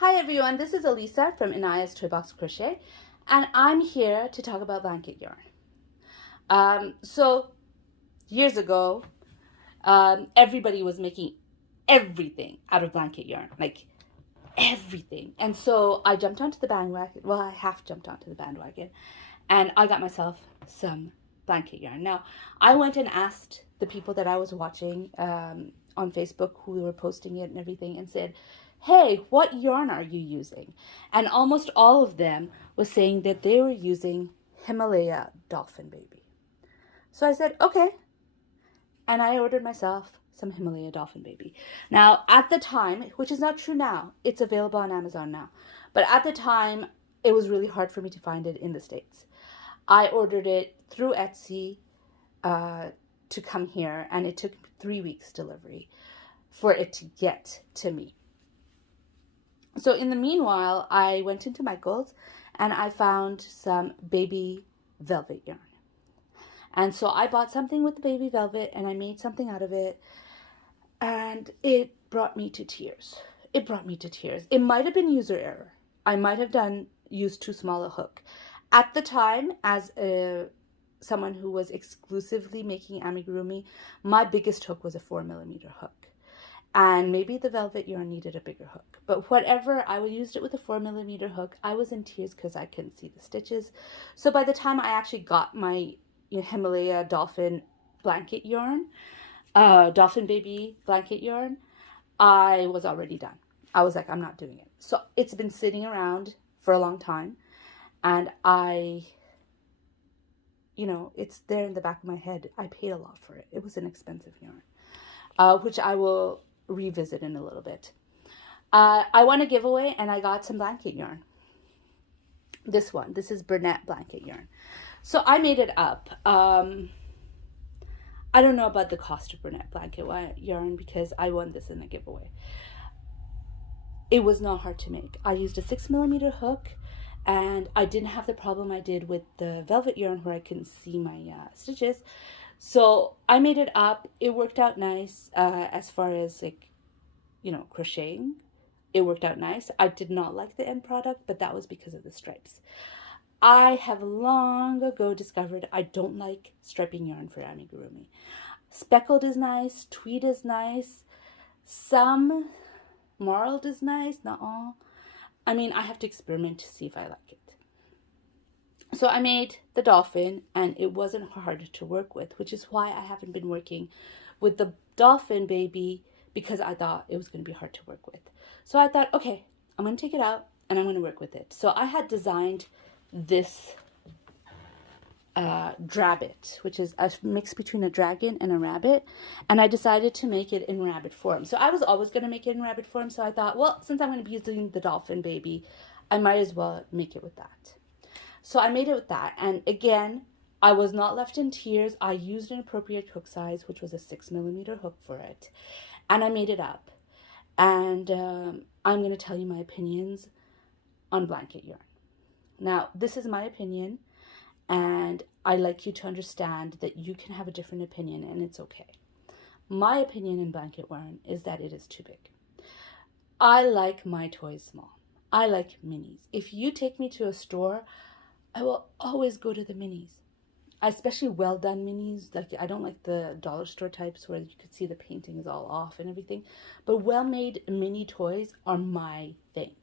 Hi everyone, this is Elisa from Inaya's Toy Box Crochet, and I'm here to talk about blanket yarn. So years ago, everybody was making everything out of blanket yarn, like everything. And so I jumped onto the bandwagon. Well, I half jumped onto the bandwagon, and I got myself some blanket yarn. Now, I went and asked the people that I was watching on Facebook who were posting it and everything, and said, hey, what yarn are you using? And almost all of them was saying that they were using Himalaya Dolphin Baby. So I said, okay. And I ordered myself some Himalaya Dolphin Baby. Now, at the time, which is not true now, it's available on Amazon now. But at the time, it was really hard for me to find it in the States. I ordered it through Etsy to come here, and it took 3 weeks delivery for it to get to me. So in the meanwhile, I went into Michael's and I found some baby velvet yarn. And so I bought something with the baby velvet and I made something out of it. And it brought me to tears. It brought me to tears. It might have been user error. I might have used too small a hook. At the time, as someone who was exclusively making amigurumi, my biggest hook was a 4mm hook. And maybe the velvet yarn needed a bigger hook. But whatever, I used it with a 4mm hook. I was in tears because I couldn't see the stitches. So by the time I actually got my Himalaya Dolphin blanket yarn, Dolphin Baby blanket yarn, I was already done. I was like, I'm not doing it. So it's been sitting around for a long time. And it's there in the back of my head. I paid a lot for it. It was an expensive yarn, which I will revisit in a little bit. I won a giveaway and I got some blanket yarn. This is Burnett blanket yarn. So I made it up. I don't know about the cost of Burnett blanket yarn because I won this in a giveaway. It was not hard to make. I used a 6mm hook and I didn't have the problem I did with the velvet yarn where I couldn't see my stitches. So I made it up. It worked out nice as far as crocheting. It worked out nice. I did not like the end product, but that was because of the stripes. I have long ago discovered I don't like striping yarn for amigurumi. Speckled is nice. Tweed is nice. Some marled is nice. Not all. I mean, I have to experiment to see if I like it. So I made the dolphin and it wasn't hard to work with, which is why I haven't been working with the Dolphin Baby because I thought it was going to be hard to work with. So I thought, okay, I'm going to take it out and I'm going to work with it. So I had designed this drabbit, which is a mix between a dragon and a rabbit, and I decided to make it in rabbit form. So I was always going to make it in rabbit form, so I thought, well, since I'm going to be using the Dolphin Baby, I might as well make it with that. So I made it with that, and again, I was not left in tears. I used an appropriate hook size, which was a 6mm hook for it, and I made it up. And I'm going to tell you my opinions on blanket yarn. Now, this is my opinion, and I like you to understand that you can have a different opinion, and it's okay. My opinion in blanket yarn is that it is too big. I like my toys small. I like minis. If you take me to a store, I will always go to the minis, especially well-done minis. Like, I don't like the dollar store types where you could see the painting is all off and everything. But well-made mini toys are my thing.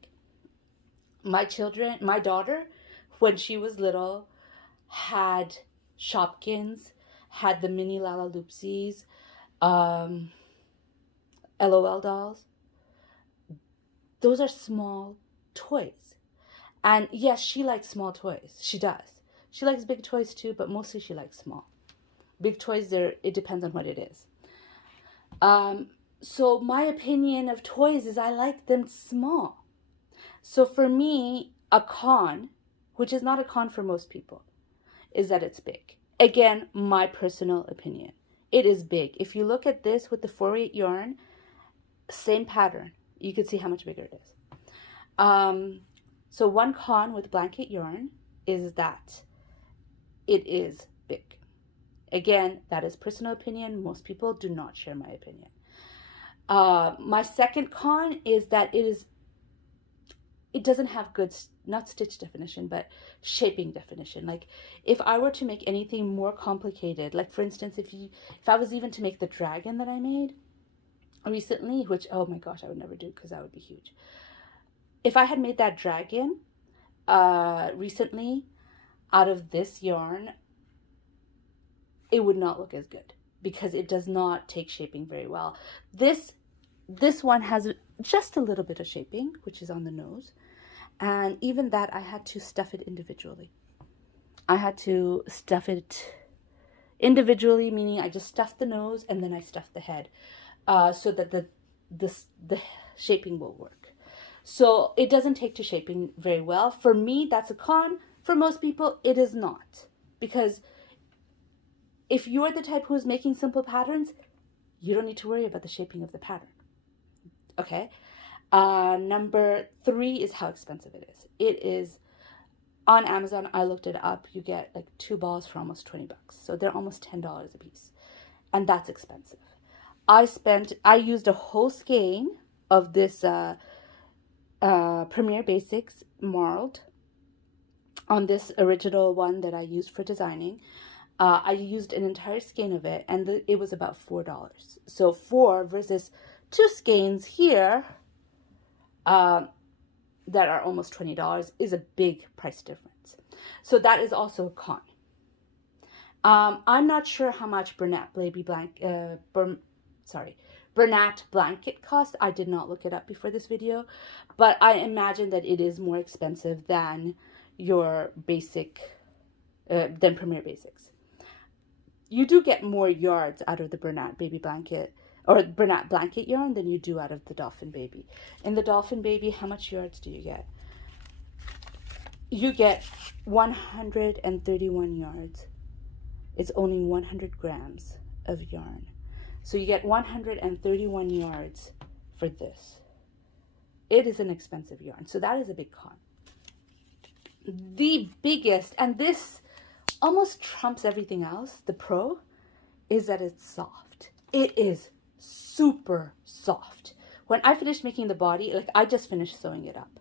My daughter, when she was little, had Shopkins, had the mini Lala Loopsies, LOL dolls. Those are small toys. And yes, she likes small toys. She does. She likes big toys too, but mostly she likes small. Big toys, it depends on what it is. So my opinion of toys is I like them small. So for me, a con, which is not a con for most people, is that it's big. Again, my personal opinion. It is big. If you look at this with the 4/8 yarn, same pattern, you can see how much bigger it is. So one con with blanket yarn is that it is big. Again, that is personal opinion. Most people do not share my opinion. My second con is that it is it doesn't have good, not stitch definition, but shaping definition. Like if I were to make anything more complicated, like for instance, if I was even to make the dragon that I made recently, which, oh my gosh, I would never do because that would be huge. If I had made that dragon recently out of this yarn, it would not look as good because it does not take shaping very well. This one has just a little bit of shaping, which is on the nose. And even that, I had to stuff it individually. I had to stuff it individually, meaning I just stuffed the nose and then I stuffed the head so that the shaping will work. So it doesn't take to shaping very well. For me, that's a con. For most people, it is not. Because if you're the type who's making simple patterns, you don't need to worry about the shaping of the pattern. Okay? Number 3 is how expensive it is. It is, on Amazon, I looked it up, you get like 2 balls for almost $20. So they're almost $10 a piece. And that's expensive. I used a whole skein of this Premier Basics marled on this original one that I used for designing. I used an entire skein of it, and it was about $4. So 4 versus 2 skeins here that are almost $20 is a big price difference. So that is also a con. I'm not sure how much Bernat blanket cost. I did not look it up before this video, but I imagine that it is more expensive than your basic, than Premier Basics. You do get more yards out of the Bernat baby blanket or Bernat blanket yarn than you do out of the Dolphin Baby. In the Dolphin Baby, how much yards do you get? You get 131 yards. It's only 100 grams of yarn. So you get 131 yards for this. It is an expensive yarn. So that is a big con. The biggest, and this almost trumps everything else, the pro, is that it's soft. It is super soft. When I finished making the body, like I just finished sewing it up.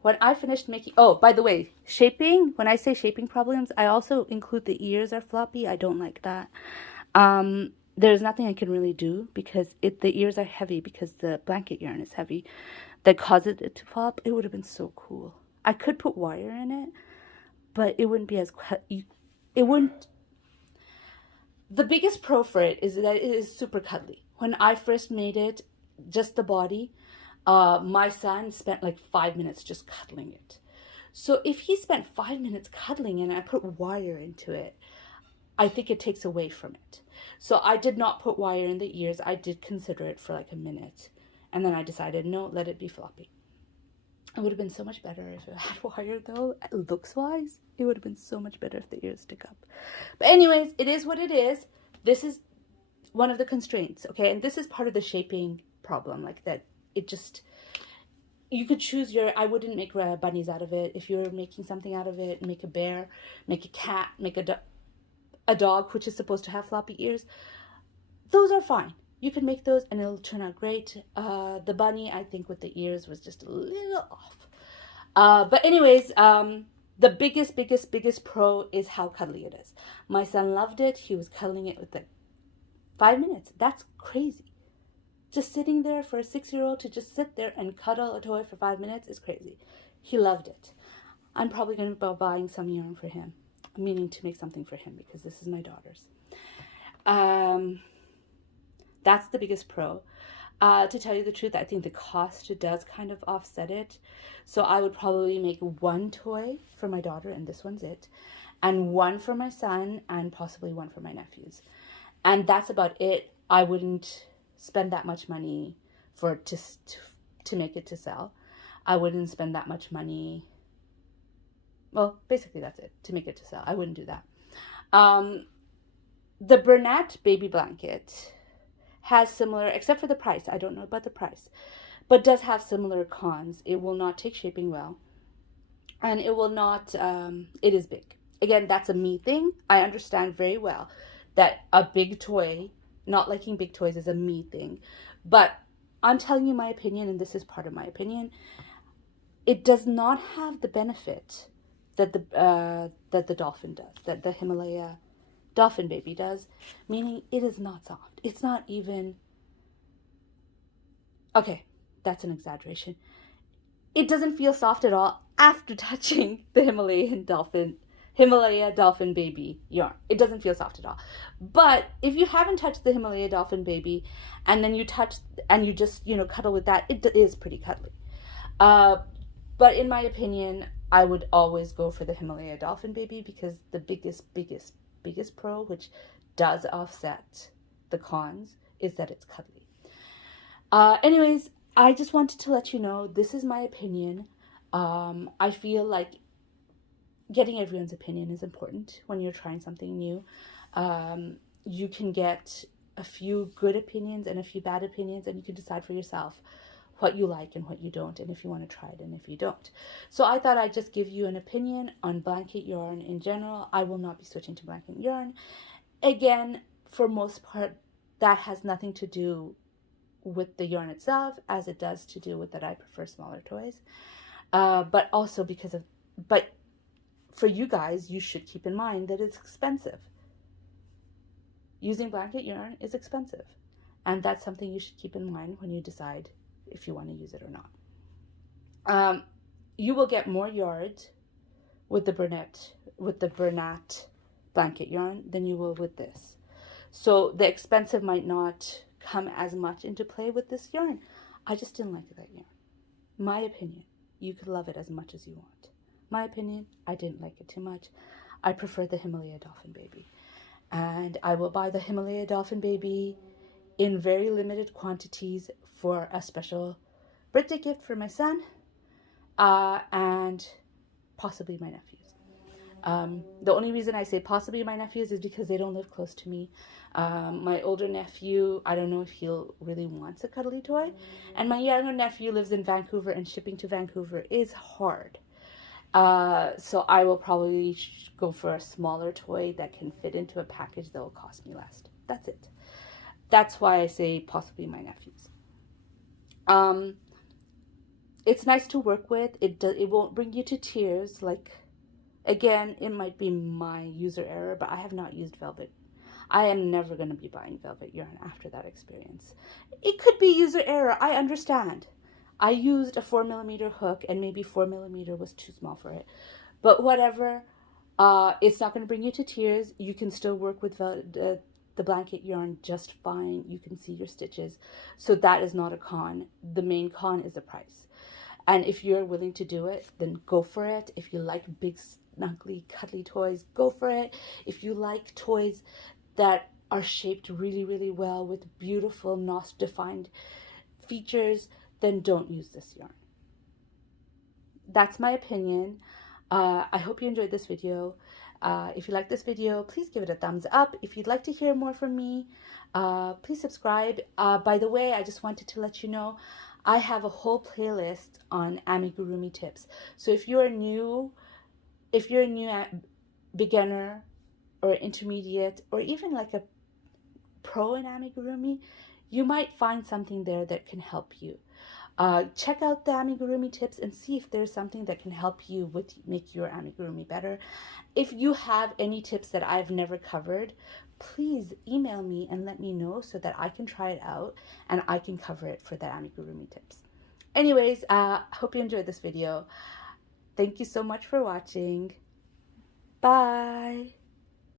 When I finished making, oh, by the way, shaping, when I say shaping problems, I also include the ears are floppy. I don't like that. There's nothing I can really do because the ears are heavy because the blanket yarn is heavy that causes it to flop. It would have been so cool. I could put wire in it, but it wouldn't be as, it wouldn't. The biggest pro for it is that it is super cuddly. When I first made it, just the body, my son spent like 5 minutes just cuddling it. So if he spent 5 minutes cuddling it and I put wire into it, I think it takes away from it. So I did not put wire in the ears. I did consider it for like a minute. And then I decided, no, let it be floppy. It would have been so much better if it had wire though. Looks-wise, it would have been so much better if the ears stick up. But anyways, it is what it is. This is one of the constraints, okay? And this is part of the shaping problem, like that it just, you could choose your, I wouldn't make bunnies out of it. If you're making something out of it, make a bear, make a cat, make a dog, which is supposed to have floppy ears. Those are fine. You can make those and it'll turn out great. The bunny, I think with the ears was just a little off. But anyways, the biggest pro is how cuddly it is. My son loved it. He was cuddling it with like 5 minutes. That's crazy. Just sitting there for a 6-year-old to just sit there and cuddle a toy for 5 minutes is crazy. He loved it. I'm probably going to be buying some yarn for him. I'm meaning to make something for him because this is my daughter's. That's the biggest pro. To tell you the truth, I think the cost does kind of offset it. So I would probably make 1 toy for my daughter, and this one's it, and 1 for my son, and possibly 1 for my nephews. And that's about it. I wouldn't spend that much money for to make it to sell. I wouldn't spend that much money. Well, basically that's it, to make it to sell. I wouldn't do that. The Bernat baby blanket has similar, except for the price. I don't know about the price, but does have similar cons. It will not take shaping well, and it will not, it is big. Again, that's a me thing. I understand very well that a big toy, not liking big toys is a me thing, but I'm telling you my opinion, and this is part of my opinion. it does not have the benefit that the dolphin does, that the Himalaya dolphin baby does, meaning it is not soft. It's not even, okay, that's an exaggeration. It doesn't feel soft at all after touching the Himalaya dolphin baby yarn. It doesn't feel soft at all. But if you haven't touched the Himalaya dolphin baby and then you touch and you just, cuddle with that, it is pretty cuddly. But in my opinion, I would always go for the Himalaya dolphin baby because the biggest pro, which does offset the cons, is that it's cuddly. Anyways, I just wanted to let you know, this is my opinion. I feel like getting everyone's opinion is important when you're trying something new. You can get a few good opinions and a few bad opinions, and you can decide for yourself what you like and what you don't, and if you want to try it and if you don't. So I thought I'd just give you an opinion on blanket yarn in general. I will not be switching to blanket yarn. Again, for most part, that has nothing to do with the yarn itself as it does to do with that I prefer smaller toys. But also but for you guys, you should keep in mind that it's expensive. Using blanket yarn is expensive. And that's something you should keep in mind when you decide if you want to use it or not. You will get more yards with the Bernat blanket yarn than you will with this. So the expensive might not come as much into play with this yarn. I just didn't like that yarn. My opinion, you could love it as much as you want. My opinion, I didn't like it too much. I prefer the Himalaya Dolphin Baby. And I will buy the Himalaya Dolphin Baby in very limited quantities for a special birthday gift for my son and possibly my nephews. The only reason I say possibly my nephews is because they don't live close to me. My older nephew, I don't know if he'll really wants a cuddly toy. And my younger nephew lives in Vancouver, and shipping to Vancouver is hard. So I will probably go for a smaller toy that can fit into a package that will cost me less. That's it. That's why I say possibly my nephews. It's nice to work with. It won't bring you to tears. Like, again, it might be my user error, but I have not used velvet. I am never going to be buying velvet yarn after that experience. It could be user error. I understand. I used a 4mm hook, and maybe 4mm was too small for it. But whatever. It's not going to bring you to tears. You can still work with the blanket yarn just fine. You can see your stitches. So that is not a con. The main con is the price. And if you're willing to do it, then go for it. If you like big, snuggly, cuddly toys, go for it. If you like toys that are shaped really, really well with beautiful, NOS-defined features, then don't use this yarn. That's my opinion. I hope you enjoyed this video. If you like this video, please give it a thumbs up. If you'd like to hear more from me, please subscribe. By the way, I just wanted to let you know, I have a whole playlist on Amigurumi tips. So if you're a new beginner or intermediate or even like a pro in Amigurumi, you might find something there that can help you. Check out the Amigurumi tips and see if there's something that can help you make your Amigurumi better. If you have any tips that I've never covered, please email me and let me know so that I can try it out and I can cover it for the Amigurumi tips. Anyways, hope you enjoyed this video. Thank you so much for watching. Bye.